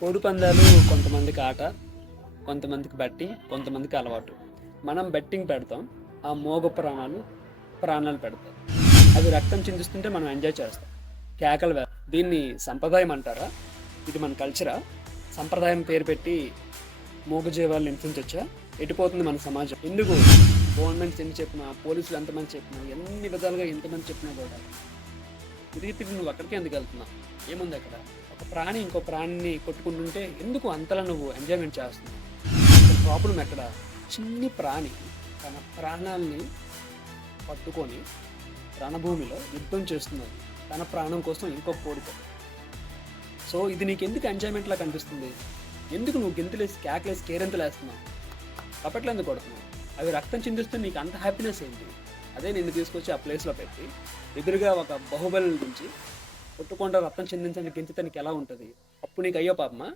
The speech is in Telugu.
కోడి పందాలు కొంతమందికి ఆట, కొంతమందికి బెట్టింగ్, కొంతమందికి అలవాటు. మనం బెట్టింగ్ పెడతాం. ఆ మోగ ప్రాణాలు పెడతాయి. అవి రక్తం చిందిస్తుంటే మనం ఎంజాయ్ చేస్తాం. కేకలు దీన్ని సంప్రదాయం అంటారా? ఇది మన కల్చరా? సంప్రదాయం పేరు పెట్టి మూగజీవాలను హింసించొచ్చా? ఎటుపోతుంది మన సమాజం? ఎందుకు గవర్నమెంట్స్ ఎన్ని చెప్పినా, పోలీసులు ఎంతమంది చెప్పినా, ఎన్ని విధాలుగా ఎంతమంది చెప్పినా కూడా తిరిగి తిరిగి నువ్వు అక్కడికి ఎందుకు వెళ్తున్నావు? ఏముంది అక్కడ? ఒక ప్రాణి ఇంకో ప్రాణిని కొట్టుకుంటుంటే ఎందుకు అంతలా నువ్వు ఎంజాయ్మెంట్ చేస్తున్నావు? ప్రాబ్లం ఎక్కడ? చిన్ని ప్రాణి తన ప్రాణాలని పట్టుకొని రణభూమిలో యుద్ధం చేస్తున్నది తన ప్రాణం కోసం ఇంకొక కోడితో. సో ఇది నీకు ఎందుకు ఎంజాయ్మెంట్లా కనిపిస్తుంది? ఎందుకు నువ్వు గెంతులేసి కేకలేసి కేరింతలు వేస్తున్నావు? కప్పట్లు ఎందుకు కొడుతున్నావు? అవి రక్తం చిందిస్తే నీకు అంత హ్యాపీనెస్ ఏంటి? అదే నిన్ను తీసుకొచ్చి ఆ ప్లేస్లో పెట్టి ఎదురుగా ఒక బాహుబలి నుంచి కొట్టుకుండా రక్తం చిందించడానికి గెంతితే నీకు ఎలా ఉంటుంది? అప్పుడు నీకు అయ్యో పాపమా?